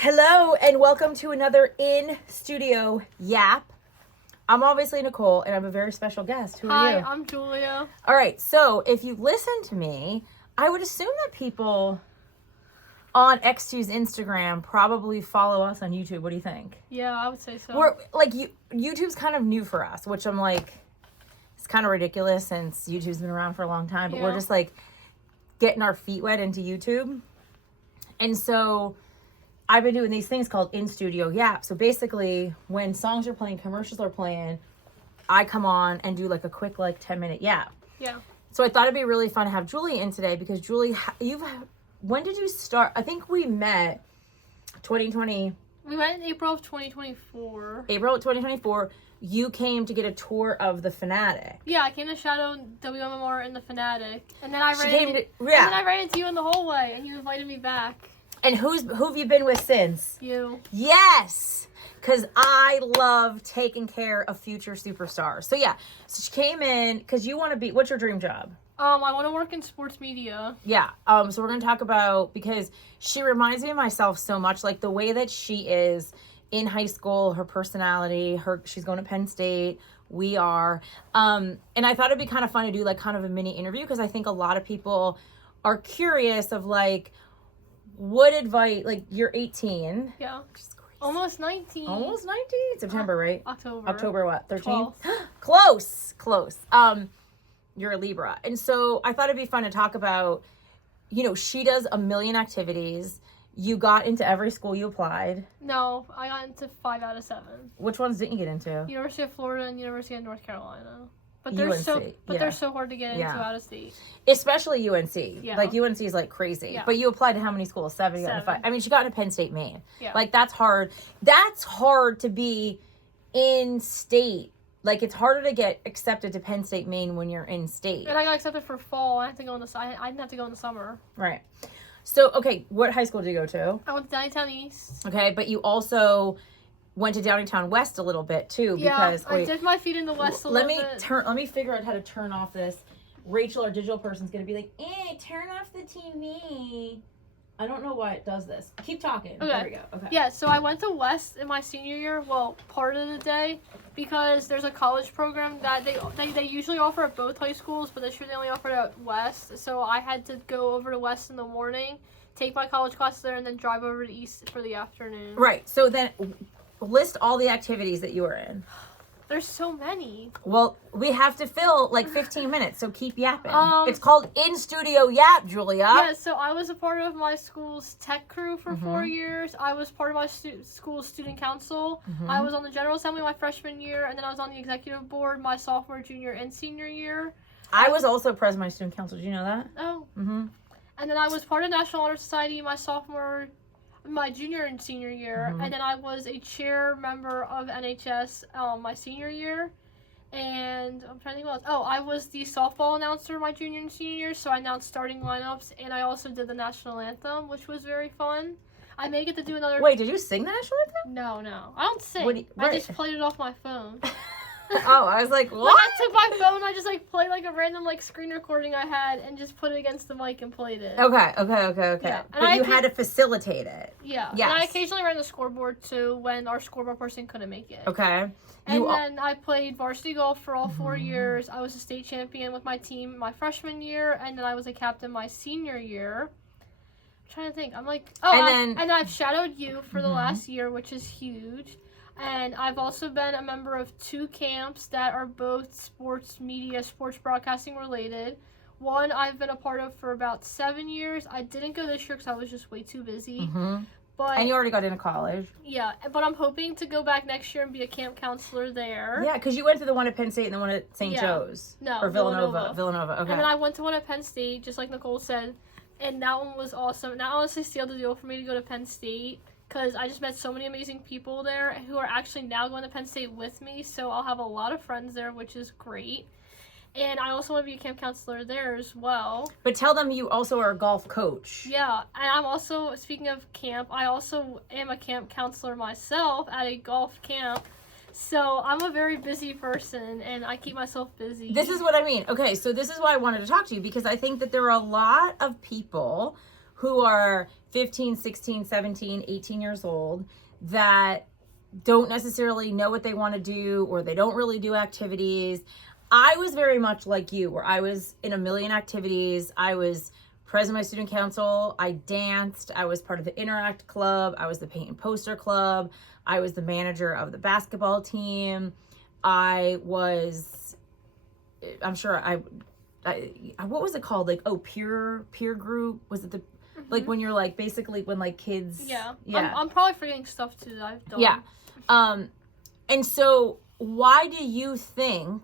Hello and welcome to another in-studio yap. I'm obviously Nicole and I'm a very special guest. Who are you? Hi, I'm Julia. All right, so if you listen to me, I would assume that people on WXTU's Instagram probably follow us on YouTube. What do you think? Yeah, I would say so. We're like YouTube's kind of new for us, which I'm like, it's kind of ridiculous since YouTube's been around for a long time, but we're just like getting our feet wet into YouTube. And so I've been doing these things called in-studio yap. So basically, when songs are playing, commercials are playing, I come on and do like a quick 10-minute yap. Yeah. So I thought it'd be really fun to have Julie in today because Julie, when did you start? I think we met 2020. We met in April of 2024. April of 2024. You came to get a tour of the Fanatic. Yeah, I came to shadow WMMR in the Fanatic, and then I ran into you in the hallway, and you invited me back. And who have you been with since? You. Yes! Because I love taking care of future superstars. So yeah, so she came in because you want to be, what's your dream job? I want to work in sports media. Yeah. So we're going to talk about, because she reminds me of myself so much, like the way that she is in high school, her personality, she's going to Penn State. We are. And I thought it'd be kind of fun to do kind of a mini interview because I think a lot of people are curious of what advice, you're 18. Yeah. Almost 19. Almost 19? September, right? October. October what? 13th? 12th. Close. You're a Libra. And so I thought it'd be fun to talk about, she does a million activities. You got into every school you applied. No, I got into 5 out of 7. Which ones didn't you get into? University of Florida and University of North Carolina. But UNC, they're so hard to get into out of state. Especially UNC. Yeah. UNC is crazy. Yeah. But you applied to how many schools? 7. You got into 5. I mean, she got into Penn State, Maine. Yeah. That's hard. That's hard to be in state. It's harder to get accepted to Penn State, Maine when you're in state. And I got accepted for fall. I didn't have to go in the summer. Right. So, okay, what high school did you go to? I went to Downtown East. Okay, but you also went to Downtown West a little bit too, because I dipped my feet in the West a little bit. Let me figure out how to turn off this. Rachel, our digital person's gonna be like, turn off the TV. I don't know why it does this. Keep talking. Okay. There we go. Okay. Yeah, so I went to West in my senior year, part of the day, because there's a college program that they usually offer at both high schools, but this year they only offered at West. So I had to go over to West in the morning, take my college class there, and then drive over to East for the afternoon. Right. So then list all the activities that you were in. There's so many. Well, we have to fill 15 minutes, so keep yapping. It's called in-studio yap, Julia. Yeah, so I was a part of my school's tech crew for 4 years. I was part of my school's student council. I was on the General Assembly my freshman year, and then I was on the executive board my sophomore, junior, and senior year. I was also president of my student council. Did you know that? Oh. And then I was part of National Honor Society my junior and senior year, and then I was a chair member of NHS my senior year, and I'm trying to think what else. Oh, I was the softball announcer my junior and senior year, so I announced starting lineups, and I also did the national anthem, which was very fun. I may get to do another... Wait, did you sing the national anthem? No. I don't sing. I just played it off my phone. Oh, I was like, what? I took my phone, I just played a random screen recording I had and just put it against the mic and played it. Okay. Yeah. But you had to facilitate it. Yeah. Yes. And I occasionally ran the scoreboard too when our scoreboard person couldn't make it. Okay. And then I played varsity golf for all 4 years. I was a state champion with my team my freshman year, and then I was a captain my senior year. I'm trying to think. And I've shadowed you for the last year, which is huge. And I've also been a member of 2 camps that are both sports media, sports broadcasting related. One I've been a part of for about 7 years. I didn't go this year because I was just way too busy. And you already got into college. Yeah, but I'm hoping to go back next year and be a camp counselor there. Yeah, because you went to the one at Penn State and the one at St. Joe's. No, or Villanova. Villanova, okay. And then I went to one at Penn State, just like Nicole said, and that one was awesome. And that honestly sealed the deal for me to go to Penn State, because I just met so many amazing people there who are actually now going to Penn State with me, so I'll have a lot of friends there, which is great. And I also want to be a camp counselor there as well. But tell them you also are a golf coach. Yeah, and I'm also, speaking of camp, I also am a camp counselor myself at a golf camp. So I'm a very busy person, and I keep myself busy. This is what I mean. Okay, so this is why I wanted to talk to you, because I think that there are a lot of people who are 15, 16, 17, 18 years old that don't necessarily know what they want to do, or they don't really do activities. I was very much like you, where I was in a million activities. I was president of my student council. I danced. I was part of the Interact Club. I was the paint and poster club. I was the manager of the basketball team. I'm sure I what was it called? Like, peer group? Was it the, like when you're like, basically when like kids. Yeah. I'm probably forgetting stuff too that I've done. Yeah. And so why do you think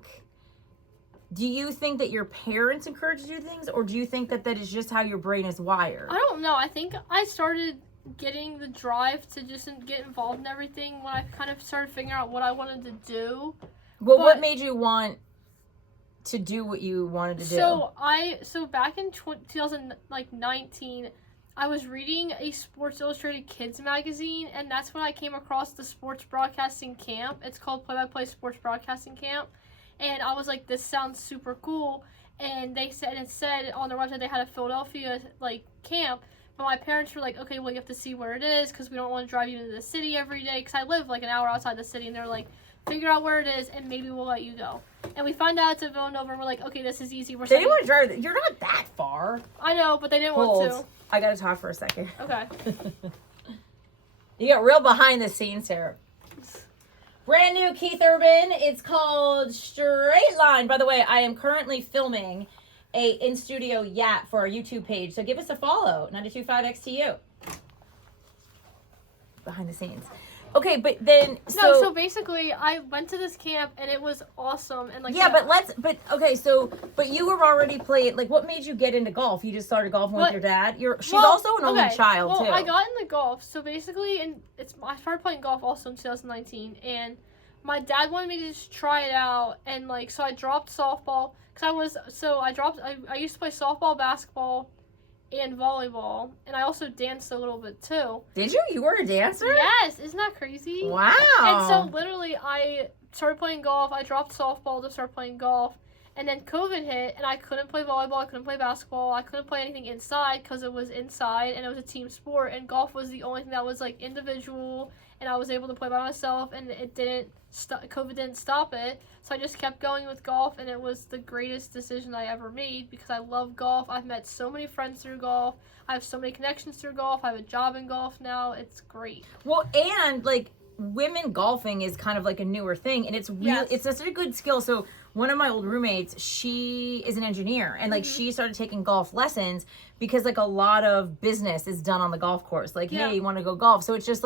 that your parents encourage you to do things, or do you think that is just how your brain is wired? I don't know. I think I started getting the drive to just get involved in everything when I kind of started figuring out what I wanted to do. Well, what made you want to do what you wanted to do? So back in 2019, I was reading a Sports Illustrated Kids magazine, and that's when I came across the sports broadcasting camp. It's called Play-by-Play Sports Broadcasting Camp. And I was like, this sounds super cool. And it said on their website they had a Philadelphia camp. But my parents were like, okay, well, you have to see where it is, because we don't want to drive you into the city every day. Because I live like an hour outside the city, and they're like, figure out where it is, and maybe we'll let you go. And we find out it's in Villanova, and we're like, okay, this is easy. They didn't want to drive. You're not that far. I know, but they didn't want to. I gotta talk for a second. Okay. You got real behind the scenes here. Brand new Keith Urban. It's called Straight Line. By the way, I am currently filming a in-studio yap for our YouTube page, so give us a follow. 92.5 XTU. Behind the scenes. Okay, but then so basically I went to this camp and it was awesome, and but you were already playing, like, what made you get into golf? You just started golfing with your dad? She's also an only child too. I got into golf. So basically I started playing golf also in 2019, and my dad wanted me to just try it out, and so I dropped softball because I used to play softball, basketball, and volleyball, and I also danced a little bit too. Did you? You were a dancer? Yes, isn't that crazy? Wow. And so literally I started playing golf. I dropped softball to start playing golf, and then COVID hit, and I couldn't play volleyball, I couldn't play basketball, I couldn't play anything inside because it was inside and it was a team sport, and golf was the only thing that was individual, and I was able to play by myself, and COVID didn't stop it. So I just kept going with golf, and it was the greatest decision I ever made because I love golf. I've met so many friends through golf. I have so many connections through golf. I have a job in golf now. It's great. Well, and women golfing is kind of a newer thing, and it's really it's such a good skill. So one of my old roommates, she is an engineer, and she started taking golf lessons because a lot of business is done on the golf course. Hey, you want to go golf? So it's just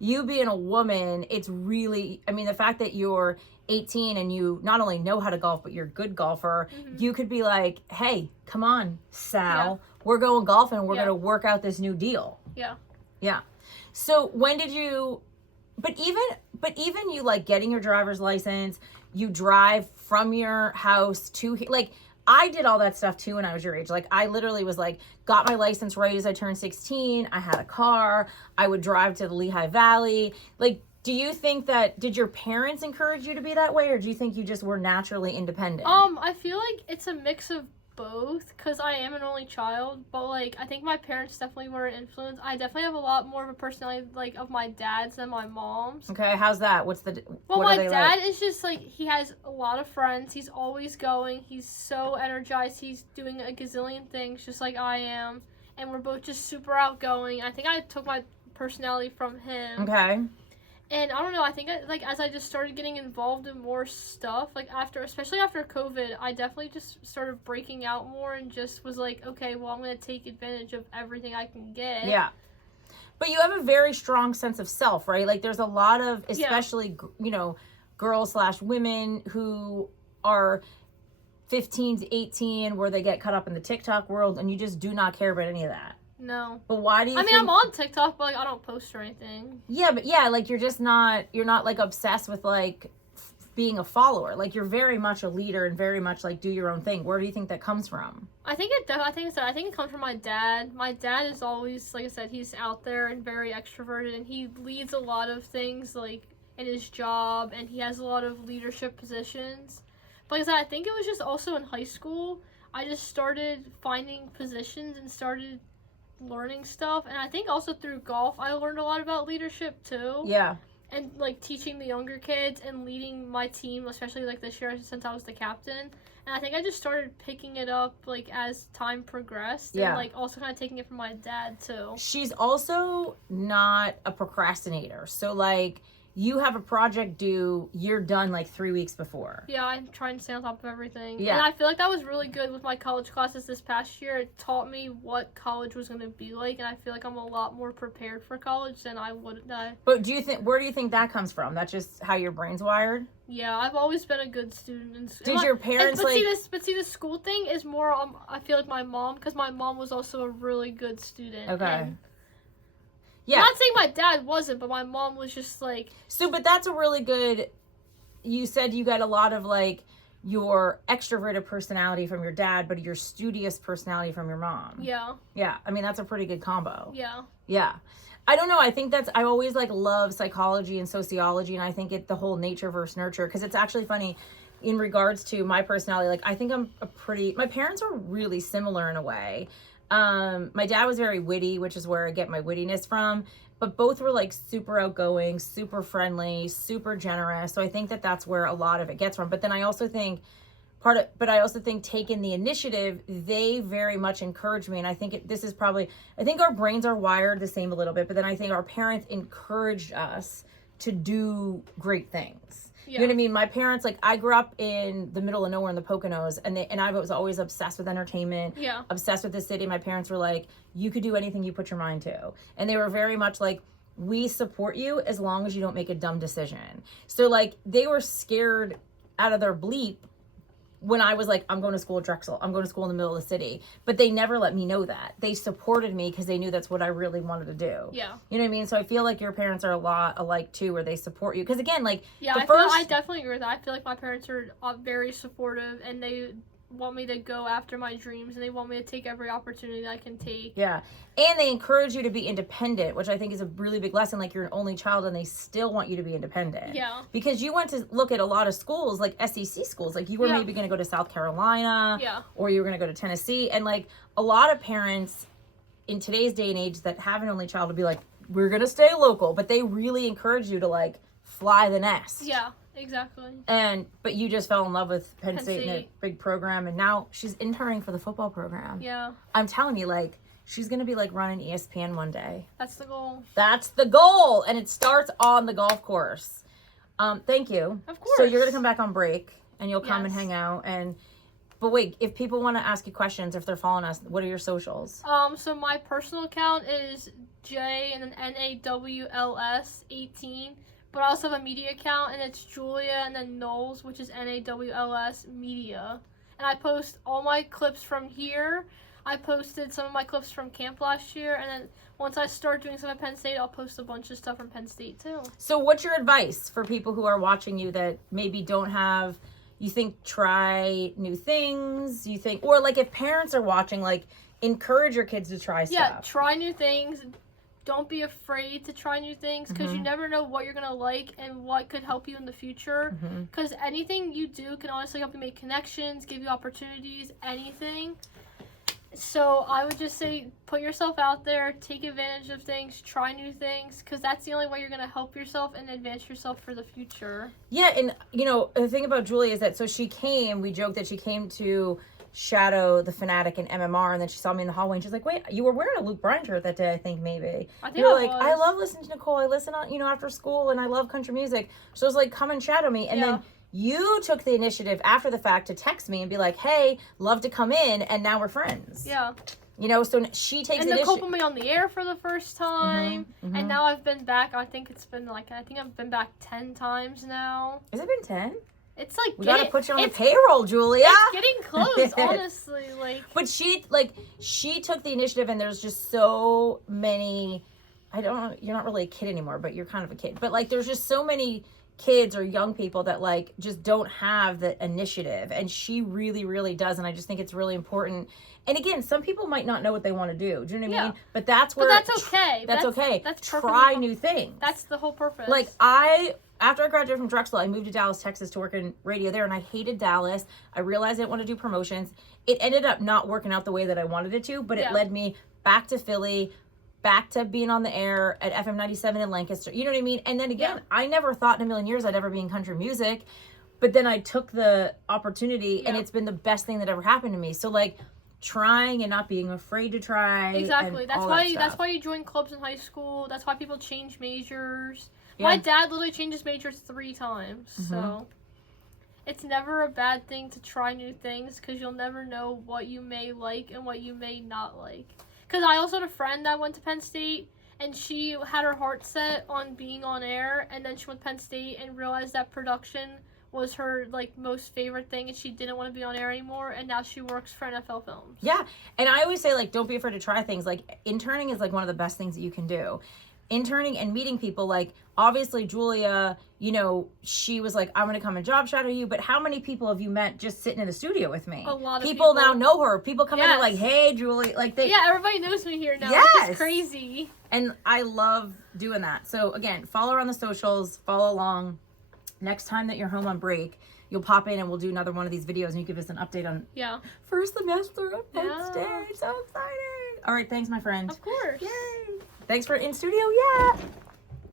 you being a woman, it's really, the fact that you're 18 and you not only know how to golf, but you're a good golfer, you could be like, hey, come on, Sal, we're going golfing, we're going to work out this new deal. Yeah. So when did you, but even you getting your driver's license, you drive from your house to, I did all that stuff too when I was your age. I literally was got my license right as I turned 16. I had a car. I would drive to the Lehigh Valley. Do you think did your parents encourage you to be that way, or do you think you just were naturally independent? I feel like it's a mix of both, because I am an only child, but I think my parents definitely were an influence. I definitely have a lot more of a personality of my dad's than my mom's. Okay, how's that? My dad is just he has a lot of friends. He's always going. He's so energized. He's doing a gazillion things just like I am, and we're both just super outgoing. I think I took my personality from him. Okay. And I don't know, I think as I just started getting involved in more stuff, especially after COVID, I definitely just started breaking out more and just was okay, well, I'm going to take advantage of everything I can get. Yeah. But you have a very strong sense of self, right? There's a lot of, especially, girls/women who are 15 to 18 where they get caught up in the TikTok world, and you just do not care about any of that. No. But why do you I'm on TikTok, but I don't post or anything. Yeah, but you're not obsessed with being a follower. You're very much a leader and very much do your own thing. Where do you think that comes from? I think it comes from my dad. My dad is always, like I said, he's out there and very extroverted, and he leads a lot of things in his job, and he has a lot of leadership positions. But like I said, I think it was just also in high school, I just started finding positions and started learning stuff. And I think also through golf, I learned a lot about leadership too. Yeah. And, like, teaching the younger kids and leading my team, especially, like, this year since I was the captain. And I think I just started picking it up, like, as time progressed. Yeah. And, like, also kind of taking it from my dad, too. She's also not a procrastinator. So, like, you have a project due, you're done, like, 3 weeks before. Yeah, I'm trying to stay on top of everything. Yeah. And I feel like that was really good with my college classes this past year. It taught me what college was going to be like, and I feel like I'm a lot more prepared for college than I would. But where do you think that comes from? That's just how your brain's wired? Yeah, I've always been a good student. And did your parents, but see, the school thing is more, I feel like my mom, because my mom was also a really good student. Okay. And yeah. I'm not saying my dad wasn't, but my mom was just like... So, but that's a really good... You said you got a lot of, like, your extroverted personality from your dad, but your studious personality from your mom. Yeah. Yeah. I mean, that's a pretty good combo. Yeah. Yeah. I don't know. I think I always, like, love psychology and sociology, and I think the whole nature versus nurture, because it's actually funny in regards to my personality. Like, I think my parents are really similar in a way. My dad was very witty, which is where I get my wittiness from, but both were, like, super outgoing, super friendly, super generous. So I think that's where a lot of it gets from. But then I also think taking the initiative, they very much encourage me. And I think I think our brains are wired the same a little bit, but then I think our parents encouraged us to do great things. Yeah. You know what I mean? My parents, like, I grew up in the middle of nowhere in the Poconos, and I was always obsessed with entertainment, obsessed with the city. My parents were like, you could do anything you put your mind to. And they were very much like, we support you as long as you don't make a dumb decision. So, like, they were scared out of their bleep when I was like, I'm going to school at Drexel. I'm going to school in the middle of the city. But they never let me know that. They supported me because they knew that's what I really wanted to do. Yeah. You know what I mean? So I feel like your parents are a lot alike, too, where they support you. Because, again, like, yeah, I definitely agree with that. I feel like my parents are very supportive, and they want me to go after my dreams, and they want me to take every opportunity that I can take. Yeah. And they encourage you to be independent, which I think is a really big lesson. Like, you're an only child, and they still want you to be independent. Yeah. Because you went to look at a lot of schools, like SEC schools. Like, you were maybe going to go to South Carolina. Yeah. Or you were going to go to Tennessee. And, like, a lot of parents in today's day and age that have an only child would be like, we're going to stay local. But they really encourage you to, like, fly the nest. Yeah. Exactly. But you just fell in love with Penn State and a big program, and now she's interning for the football program. Yeah. I'm telling you, like, she's going to be, like, running ESPN one day. That's the goal. That's the goal, and it starts on the golf course. Thank you. Of course. So you're going to come back on break, and you'll come and hang out, but wait, if people want to ask you questions, if they're following us, what are your socials? So my personal account is J and then NAWLS 18. But I also have a media account, and it's Julia and then Knowles, which is NAWLS Media. And I post all my clips from here. I posted some of my clips from camp last year, and then once I start doing some at Penn State, I'll post a bunch of stuff from Penn State too. So what's your advice for people who are watching you that maybe don't have, you think, try new things, or like if parents are watching, like, encourage your kids to try stuff. Yeah, try new things. Don't be afraid to try new things, because you never know what you're going to like and what could help you in the future. Because anything you do can honestly help you make connections, give you opportunities, anything. So I would just say put yourself out there, take advantage of things, try new things, because that's the only way you're going to help yourself and advance yourself for the future. Yeah, and, you know, the thing about Julie is that, so we joked that she came to shadow the Fanatic in MMR, and then she saw me in the hallway, and she's like, wait, you were wearing a Luke Bryan shirt that day, I think, maybe. I think you were like, I love listening to Nicole, I listen on, after school, and I love country music, so I was like, come and shadow me, and then you took the initiative after the fact to text me and be like, hey, love to come in, and now we're friends. Yeah. So she takes the initiative. And Nicole put me on the air for the first time, and now I've been back, I think I've been back 10 times now. Has it been 10? It's like we gotta put you on the payroll, Julia. It's getting close, honestly. But she took the initiative, and there's just so many. I don't know. You're not really a kid anymore, but you're kind of a kid. But like, there's just so many kids or young people that like just don't have the initiative, and she really, really does. And I just think it's really important. And again, some people might not know what they want to do. Do you know what I mean? But that's where. But that's okay. That's okay. That's try new things. That's the whole purpose. Like after I graduated from Drexel, I moved to Dallas, Texas to work in radio there, and I hated Dallas. I realized I didn't want to do promotions. It ended up not working out the way that I wanted it to, but it led me back to Philly, back to being on the air at FM 97 in Lancaster. You know what I mean? And then again, I never thought in a million years I'd ever be in country music. But then I took the opportunity and it's been the best thing that ever happened to me. So like trying and not being afraid to try. Exactly. That's why you join clubs in high school. That's why people change majors. Yeah. My dad literally changes majors 3 times. So it's never a bad thing to try new things because you'll never know what you may like and what you may not like. Because I also had a friend that went to Penn State and she had her heart set on being on air, and then she went to Penn State and realized that production was her like most favorite thing, and she didn't want to be on air anymore, and now she works for NFL Films. Yeah, and I always say like don't be afraid to try things. Like interning is like one of the best things that you can do. Interning and meeting people, like obviously Julia, you know, she was like, I'm gonna come and job shadow you, but how many people have you met just sitting in the studio with me? A lot of people now know her. People come in and like, hey Julie, like they everybody knows me here now. Yes, it's crazy. And I love doing that. So again, follow her on the socials, follow along. Next time that you're home on break, you'll pop in and we'll do another one of these videos and you give us an update on first semester at Penn State. So exciting. All right, thanks, my friend. Of course. Yay. Thanks for in studio. Yeah.